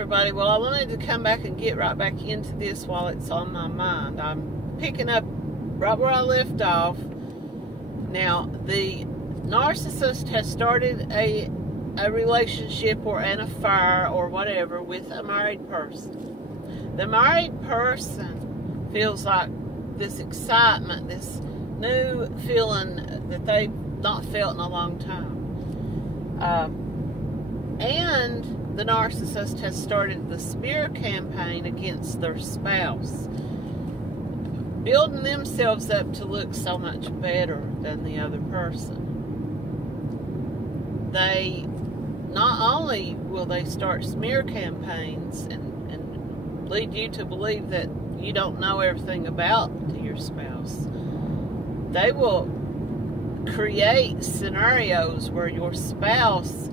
everybody. Well, I wanted to come back and get right back into this while it's on my mind. I'm picking up right where I left off. Now, the narcissist has started a relationship or an affair or whatever with a married person. The married person feels like this excitement, this new feeling that they've not felt in a long time. And the narcissist has started the smear campaign against their spouse, building themselves up to look so much better than the other person. They not only will they start smear campaigns and lead you to believe that you don't know everything about your spouse, they will create scenarios where your spouse,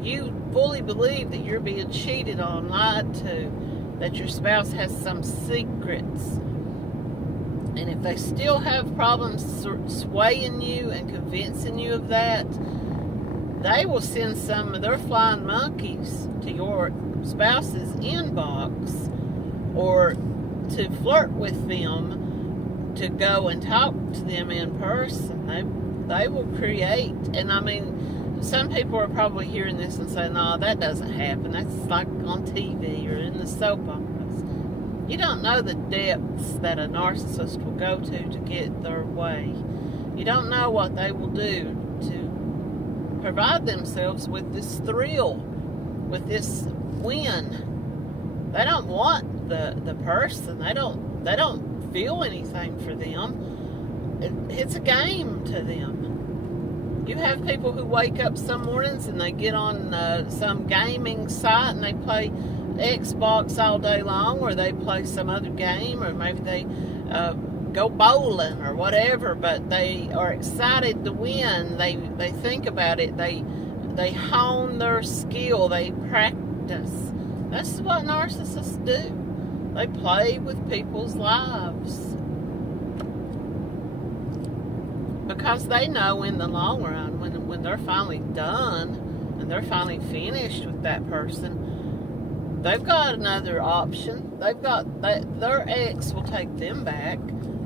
you fully believe that you're being cheated on, lied to, that your spouse has some secrets. And if they still have problems swaying you and convincing you of that, they will send some of their flying monkeys to your spouse's inbox or to flirt with them, to go and talk to them in person. They will create, and I mean, some people are probably hearing this and saying, no, that doesn't happen. That's like on TV or in the soap operas. You don't know the depths that a narcissist will go to get their way. You don't know what they will do to provide themselves with this thrill, with this win. They don't want the person. They don't feel anything for them. It's a game to them. You have people who wake up some mornings and they get on some gaming site and they play Xbox all day long, or they play some other game, or maybe they go bowling or whatever, but they are excited to win. They think about it. They hone their skill. They practice. That's what narcissists do. They play with people's lives. Because they know in the long run, when they're finally done and they're finally finished with that person, they've got another option. They've got their ex will take them back,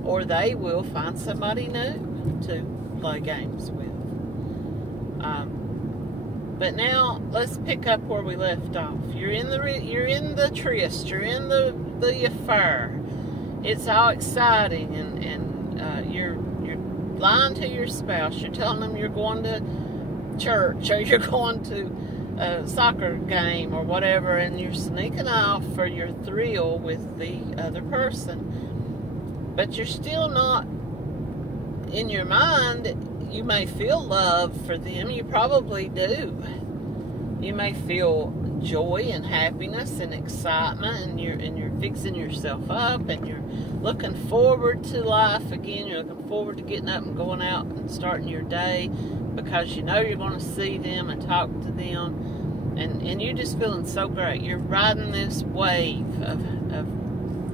or they will find somebody new to play games with. But now let's pick up where we left off. You're in the tryst. You're in the affair. It's all exciting, and you're lying to your spouse. You're telling them you're going to church, or you're going to a soccer game or whatever, and you're sneaking off for your thrill with the other person. But you're still not, in your mind, you may feel love for them. You probably do. You may feel joy and happiness and excitement, and you're fixing yourself up, and you're looking forward to life again. You're looking forward to getting up and going out and starting your day, because you know you're going to see them and talk to them, and you're just feeling so great. You're riding this wave of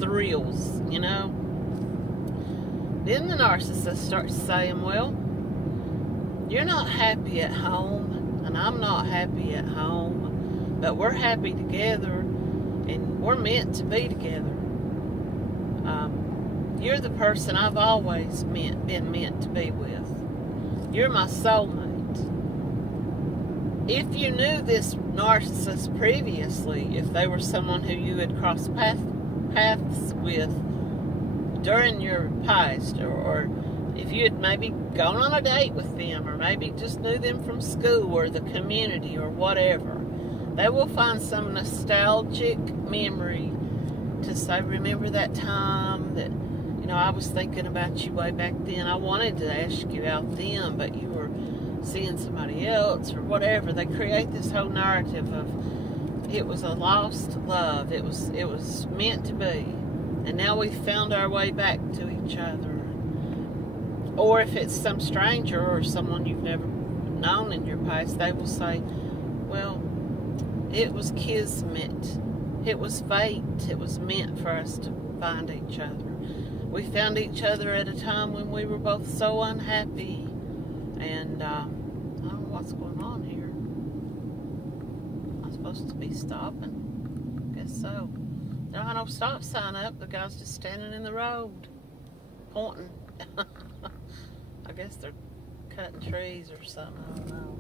thrills, you know. Then the narcissist starts saying, well, you're not happy at home, and I'm not happy at home, but we're happy together, and we're meant to be together. You're the person I've always been meant to be with. You're my soulmate. If you knew this narcissist previously, if they were someone who you had crossed paths with during your past, or if you had maybe gone on a date with them, or maybe just knew them from school or the community or whatever, they will find some nostalgic memory to say, remember that time that, you know, I was thinking about you way back then. I wanted to ask you out then, but you were seeing somebody else or whatever. They create this whole narrative of it was a lost love. It was meant to be. And now we've found our way back to each other. Or if it's some stranger or someone you've never known in your past, they will say, well, it was kismet. It was fate. It was meant for us to find each other. We found each other at a time when we were both so unhappy. And I don't know what's going on here. I'm supposed to be stopping. guess so. There ain't no stop sign up. The guy's just standing in the road, pointing. I guess they're cutting trees or something. I don't know.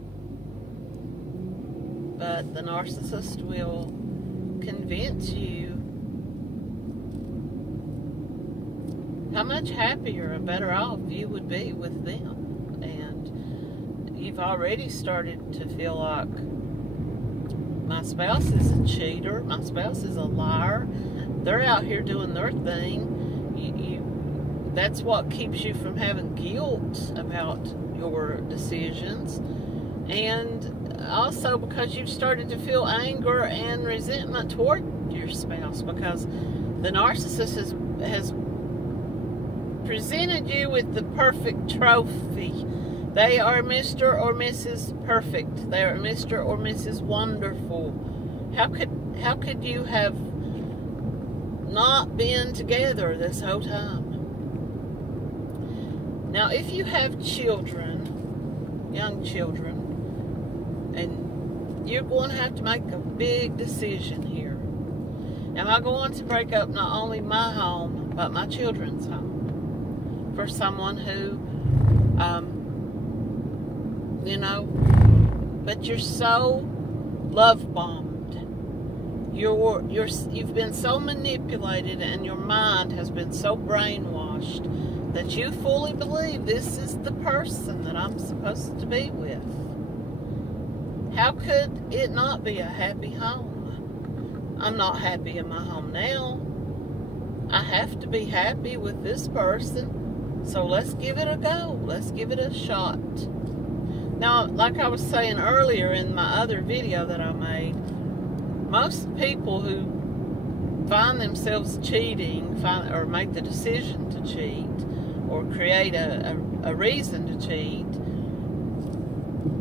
But the narcissist will convince you how much happier and better off you would be with them. And you've already started to feel like, my spouse is a cheater, my spouse is a liar, they're out here doing their thing. That's what keeps you from having guilt about your decisions. And also because you've started to feel anger and resentment toward your spouse, because the narcissist has presented you with the perfect trophy. They are Mr. or Mrs. Perfect. They are Mr. or Mrs. Wonderful. How could you have not been together this whole time? Now, if you have children, young children, and you're going to have to make a big decision here. Am I going to break up not only my home, but my children's home for someone who, you know, but you're so love bombed. You've been so manipulated, and your mind has been so brainwashed that you fully believe this is the person that I'm supposed to be with. How could it not be a happy home? I'm not happy in my home now. I have to be happy with this person. So let's give it a go. Let's give it a shot. Now, like I was saying earlier in my other video that I made, most people who find themselves cheating, or make the decision to cheat, or create a reason to cheat,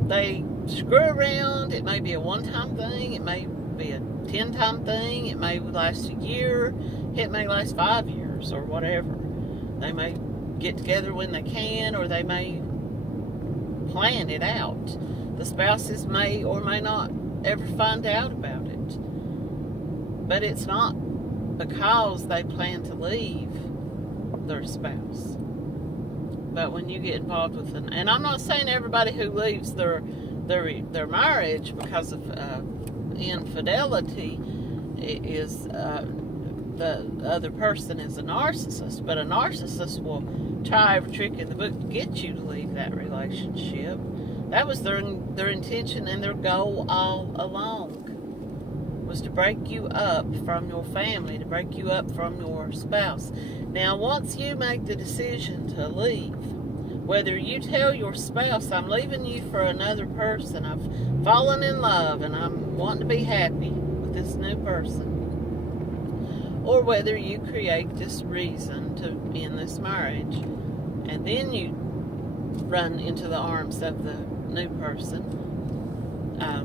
they screw around. It may be a one-time thing, it may be a 10-time thing, it may last a year, it may last 5 years, or whatever. They may get together when they can, or they may plan it out. The spouses may or may not ever find out about it. But it's not because they plan to leave their spouse. But when you get involved with and I'm not saying everybody who leaves their marriage because of infidelity is the other person is a narcissist, but a narcissist will try every trick in the book to get you to leave that relationship. That was their intention and their goal all along, was to break you up from your family, to break you up from your spouse. Now, once you make the decision to leave, whether you tell your spouse, I'm leaving you for another person, I've fallen in love and I'm wanting to be happy with this new person, or whether you create this reason to end this marriage, and then you run into the arms of the new person.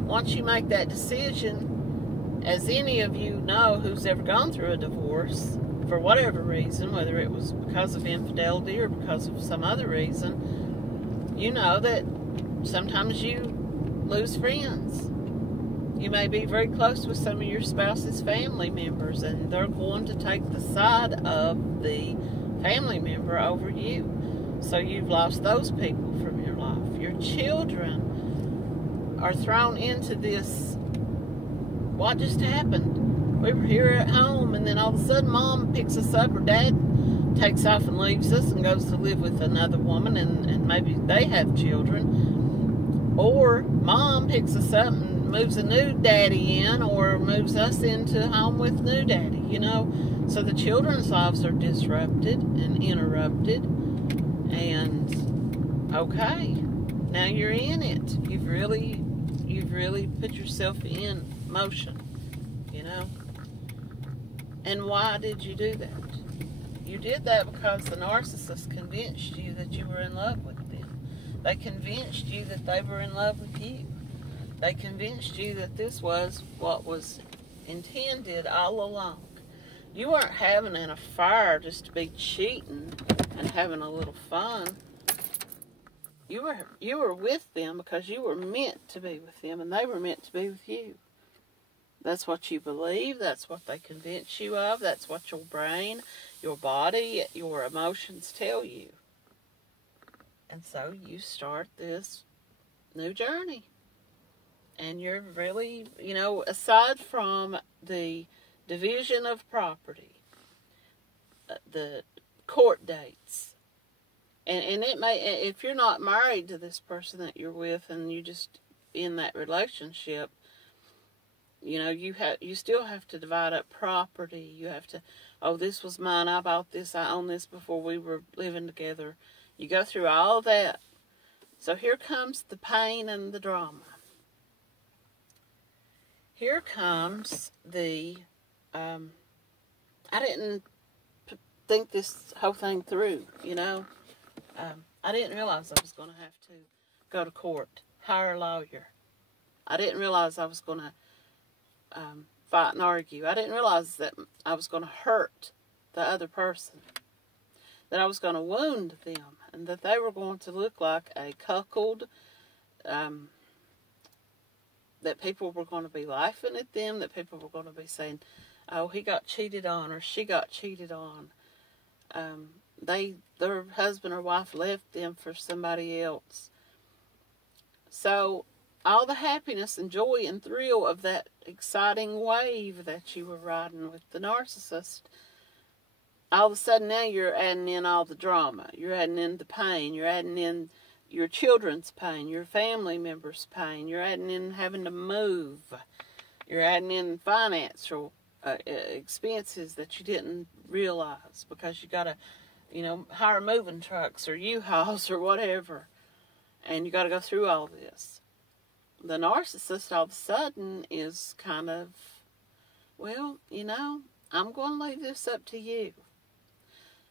Once you make that decision, as any of you know who's ever gone through a divorce, for whatever reason, whether it was because of infidelity or because of some other reason, you know that sometimes you lose friends. You may be very close with some of your spouse's family members, and they're going to take the side of the family member over you. So you've lost those people from your life. Your children are thrown into this, what just happened? We were here at home, and then all of a sudden Mom picks us up, or Dad takes off and leaves us and goes to live with another woman, and maybe they have children. Or Mom picks us up and moves a new daddy in, or moves us into home with new daddy, you know. So the children's lives are disrupted and interrupted, and okay, now you're in it. You've really put yourself in motion, you know. And why did you do that? You did that because the narcissist convinced you that you were in love with them. They convinced you that they were in love with you. They convinced you that this was what was intended all along. You weren't having an affair just to be cheating and having a little fun. You were with them because you were meant to be with them, and they were meant to be with you. That's what you believe. That's what they convince you of. That's what your brain, your body, your emotions tell you. And so you start this new journey. And you're really, aside from the division of property, the court dates, and it may, if you're not married to this person that you're with and you just in that relationship, you still have to divide up property. You have to, oh, this was mine, I bought this, I owned this before we were living together. You go through all that. So here comes the pain and the drama. Here comes the, I didn't think this whole thing through, I didn't realize I was going to have to go to court, hire a lawyer. I didn't realize I was going to fight and argue. I didn't realize that I was going to hurt the other person, that I was going to wound them, and that they were going to look like a cuckold, that people were going to be laughing at them, that people were going to be saying, oh, he got cheated on, or she got cheated on. Their husband or wife left them for somebody else. So all the happiness and joy and thrill of that exciting wave that you were riding with the narcissist, all of a sudden now you're adding in all the drama. You're adding in the pain. You're adding in your children's pain, your family members' pain. You're adding in having to move. You're adding in financial expenses that you didn't realize because you got to, hire moving trucks or U-Hauls or whatever. And you got to go through all this. The narcissist all of a sudden is kind of, well, I'm going to leave this up to you.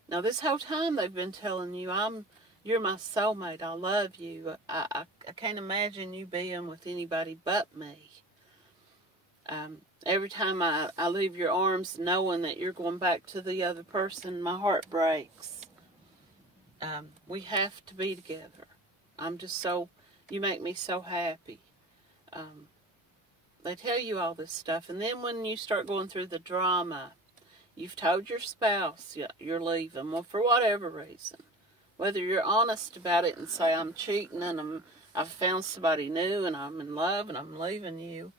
Now, this whole time they've been telling you, you're my soulmate, I love you, I can't imagine you being with anybody but me. Every time I leave your arms knowing that you're going back to the other person, my heart breaks. We have to be together. You make me so happy. They tell you all this stuff, and then when you start going through the drama, you've told your spouse you're leaving, well, for whatever reason. Whether you're honest about it and say, I'm cheating and I've found somebody new and I'm in love and I'm leaving you,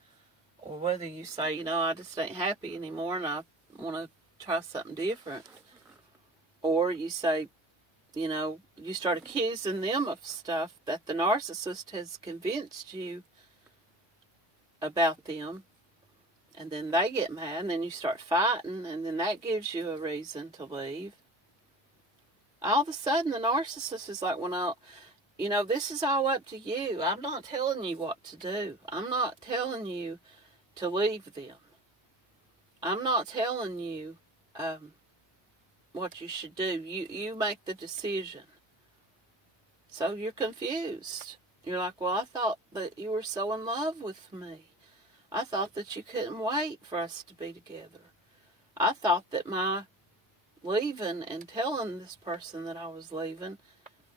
or whether you say, I just ain't happy anymore and I want to try something different. Or you say, you start accusing them of stuff that the narcissist has convinced you about them, and then they get mad, and then you start fighting, and then that gives you a reason to leave. All of a sudden, the narcissist is like, well, this is all up to you. I'm not telling you what to do. I'm not telling you to leave them. I'm not telling you what you should do. You make the decision. So you're confused. You're like, well, I thought that you were so in love with me. I thought that you couldn't wait for us to be together. I thought that my leaving and telling this person that I was leaving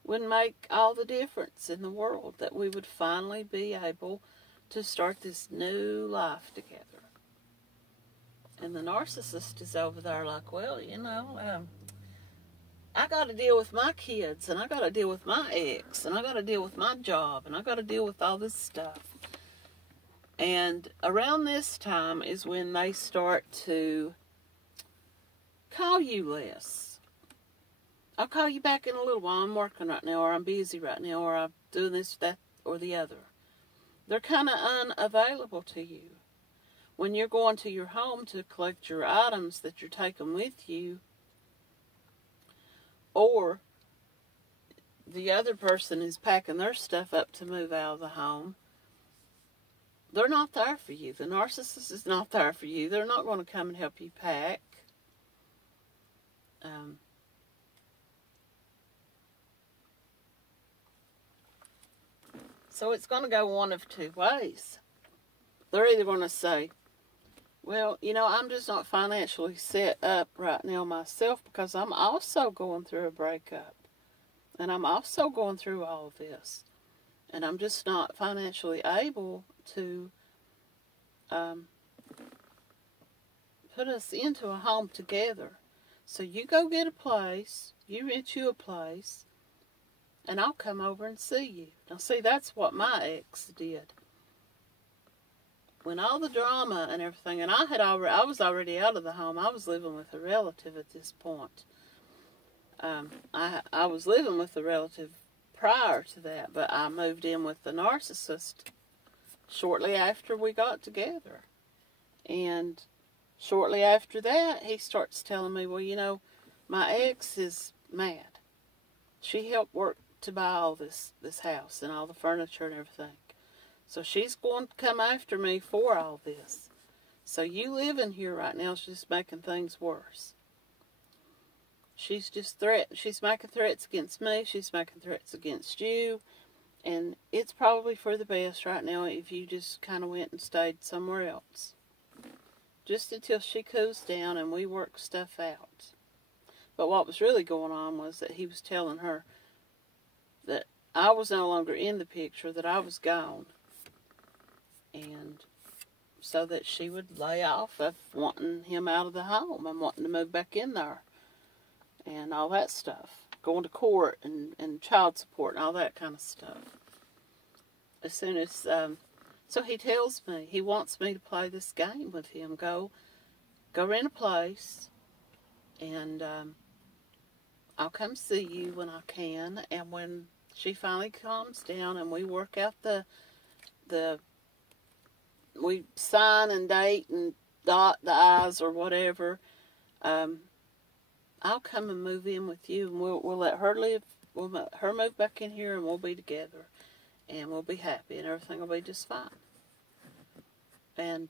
would make all the difference in the world, that we would finally be able to start this new life together. And the narcissist is over there like, well, I got to deal with my kids, and I got to deal with my ex, and I got to deal with my job, and I got to deal with all this stuff. And around this time is when they start to call you less. I'll call you back in a little while. I'm working right now, or I'm busy right now, or I'm doing this, that, or the other. They're kind of unavailable to you. When you're going to your home to collect your items that you're taking with you, or the other person is packing their stuff up to move out of the home, they're not there for you. The narcissist is not there for you. They're not going to come and help you pack. So it's going to go one of two ways. They're either going to say, well, I'm just not financially set up right now myself because I'm also going through a breakup. And I'm also going through all of this. And I'm just not financially able to put us into a home together. So you go get a place, you rent you a place, and I'll come over and see you. Now see, that's what my ex did. When all the drama and everything, and I was already out of the home. I was living with a relative at this point. I was living with a relative prior to that, but I moved in with the narcissist shortly after we got together. And shortly after that, he starts telling me, well, you know, my ex is mad. She helped work to buy all this house and all the furniture and everything. So she's going to come after me for all this. So you living here right now is just making things worse. She's making threats against me. She's making threats against you. And it's probably for the best right now if you just kind of went and stayed somewhere else. Just until she cools down and we work stuff out. But what was really going on was that he was telling her that I was no longer in the picture, that I was gone. And so that she would lay off of wanting him out of the home and wanting to move back in there. And all that stuff. Going to court and child support and all that kind of stuff. As soon as, so he tells me, he wants me to play this game with him. Go rent a place, and I'll come see you when I can. And when she finally calms down and we work out we sign and date and dot the I's or whatever, I'll come and move in with you, and we'll let her live. We'll let her move back in here, and we'll be together, and we'll be happy, and everything will be just fine. And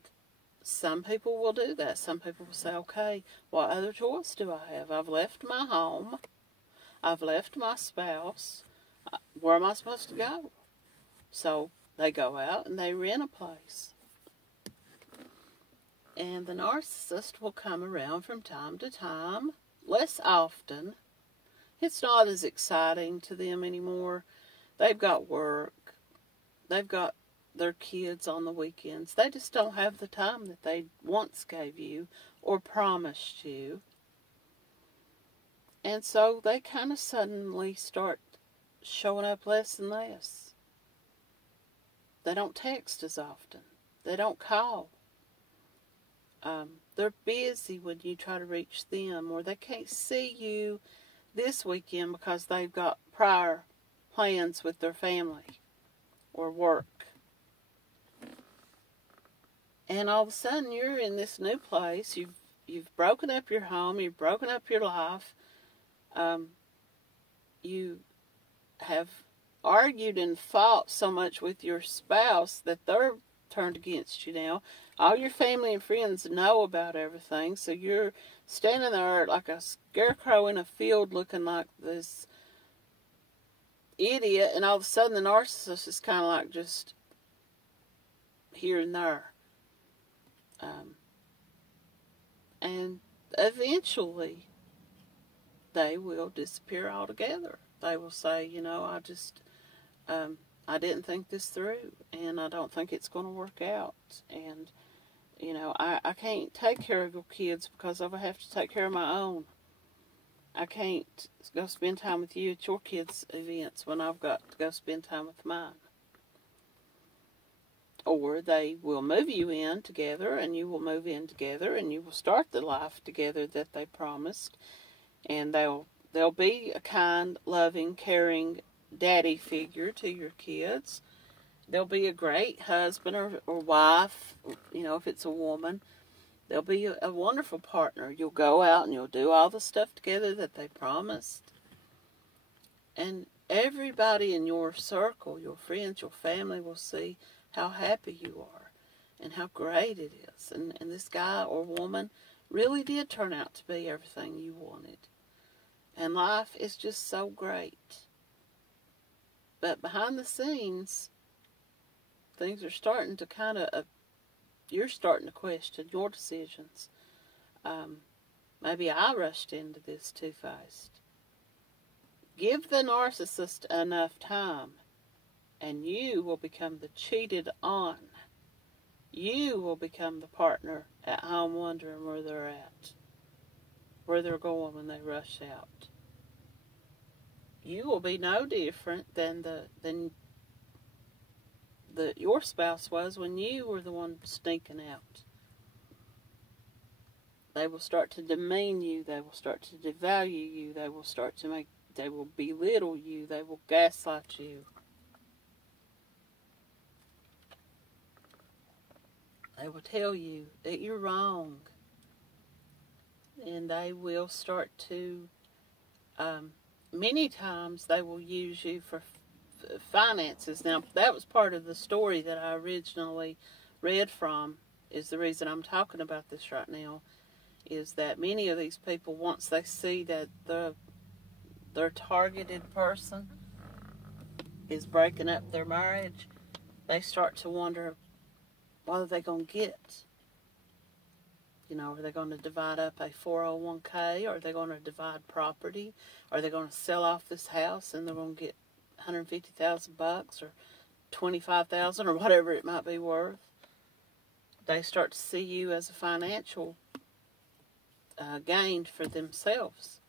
some people will do that. Some people will say, okay, what other choice do I have? I've left my home. I've left my spouse. Where am I supposed to go? So they go out and they rent a place. And the narcissist will come around from time to time. Less often. It's not as exciting to them anymore. They've got work. They've got their kids on the weekends. They just don't have the time that they once gave you or promised you. And so they kind of suddenly start showing up less and less. They don't text as often. They don't call. They're busy when you try to reach them, or they can't see you this weekend because they've got prior plans with their family or work. And all of a sudden you're in this new place. You've broken up your home. You've broken up your life. You have argued and fought so much with your spouse that they're turned against you now. All your family and friends know about everything, so you're standing there like a scarecrow in a field looking like this idiot, and all of a sudden the narcissist is kind of like just here and there. And eventually they will disappear altogether. They will say, you know, I didn't think this through, and I don't think it's going to work out. And, you know, I can't take care of your kids because I have to take care of my own. I can't go spend time with you at your kids' events when I've got to go spend time with mine. Or they will move you in together, and you will move in together, and you will start the life together that they promised. And they'll be a kind, loving, caring daddy figure to your kids. They'll be a great husband or wife, you know, if it's a woman. They'll be a wonderful partner. You'll go out and you'll do all the stuff together that they promised. And everybody in your circle, your friends, your family will see how happy you are and how great it is. And this guy or woman really did turn out to be everything you wanted. And life is just so great. But behind the scenes, things are starting to kind of, you're starting to question your decisions. Maybe I rushed into this too fast. Give the narcissist enough time, and you will become the cheated on. You will become the partner at home wondering where they're at, where they're going when they rush out. You will be no different than your spouse was when you were the one sneaking out. They will start to demean you. They will start to devalue you. They will belittle you. They will gaslight you. They will tell you that you're wrong. And they will start to, many times they will use you for finances. Now, that was part of the story that I originally read from, is the reason I'm talking about this right now, is that many of these people, once they see that their targeted person is breaking up their marriage, they start to wonder, what are they going to get? You know, are they going to divide up a 401k? Are they going to divide property? Are they going to sell off this house and they're going to get $150,000 or $25,000 or whatever it might be worth? They start to see you as a financial gain for themselves.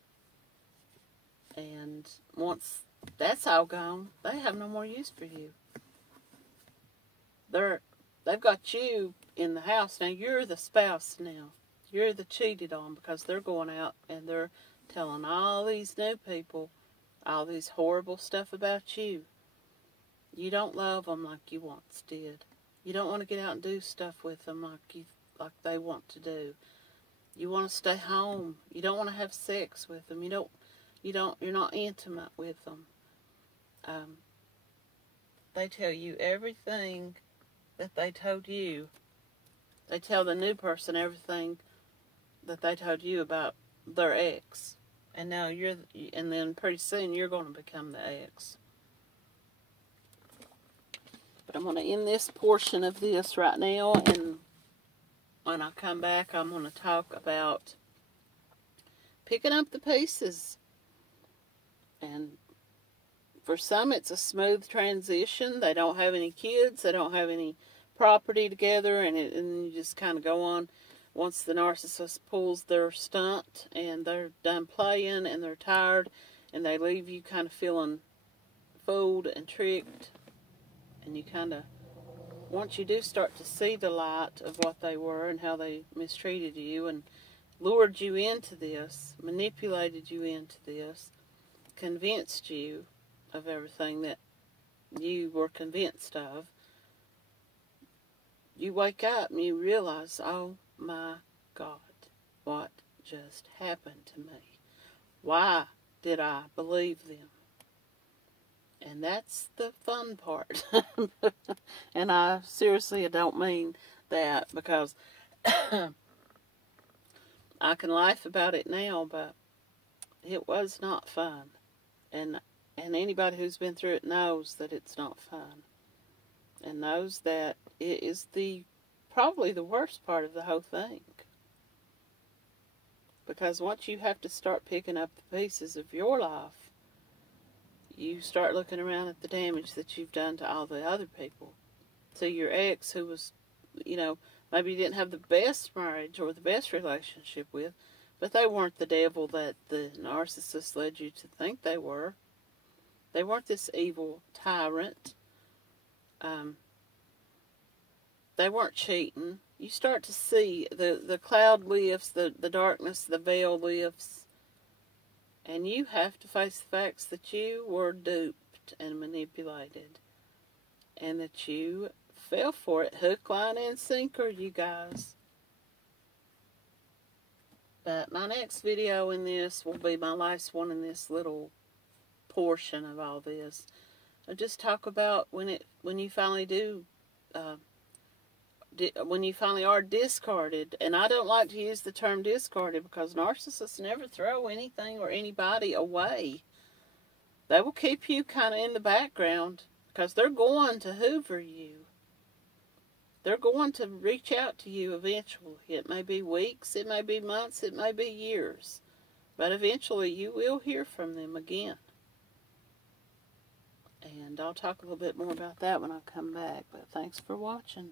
And once that's all gone, they have no more use for you. They've got you in the house. Now, you're the spouse now. You're the cheated on, because they're going out and they're telling all these new people all these horrible stuff about you. You don't love them like you once did. You don't want to get out and do stuff with them like they want to do. You want to stay home. You don't want to have sex with them. You're not intimate with them. They tell you everything that they told you. They tell the new person everything that they told you about their ex. And now and then pretty soon you're going to become the ex. But I'm going to end this portion of this right now, and when I come back, I'm going to talk about picking up the pieces. And for some, it's a smooth transition. They don't have any kids. They don't have any property together, and you just kind of go on. Once the narcissist pulls their stunt and they're done playing and they're tired, and they leave you kind of feeling fooled and tricked, and you kind of, once you do start to see the light of what they were and how they mistreated you and lured you into this, manipulated you into this, convinced you of everything that you were convinced of, you wake up and you realize, oh my God, what just happened to me? Why did I believe them? And that's the fun part. And I seriously don't mean that, because I can laugh about it now, but it was not fun. And anybody who's been through it knows that it's not fun. And knows that it is probably the worst part of the whole thing. Because once you have to start picking up the pieces of your life, you start looking around at the damage that you've done to all the other people. To your ex, who was, maybe you didn't have the best marriage or the best relationship with, but they weren't the devil that the narcissist led you to think they were. They weren't this evil tyrant. They weren't cheating. You start to see the cloud lifts, the darkness, the veil lifts, and you have to face the facts that you were duped and manipulated, and that you fell for it, hook, line, and sinker, you guys. But my next video in this will be my last one in this little portion of all this. I'll just talk about when you finally do, when you finally are discarded. And I don't like to use the term discarded, because narcissists never throw anything or anybody away. They will keep you kind of in the background, because they're going to hoover you. They're going to reach out to you eventually. It may be weeks, it may be months, it may be years. But eventually you will hear from them again. And I'll talk a little bit more about that when I come back. But thanks for watching.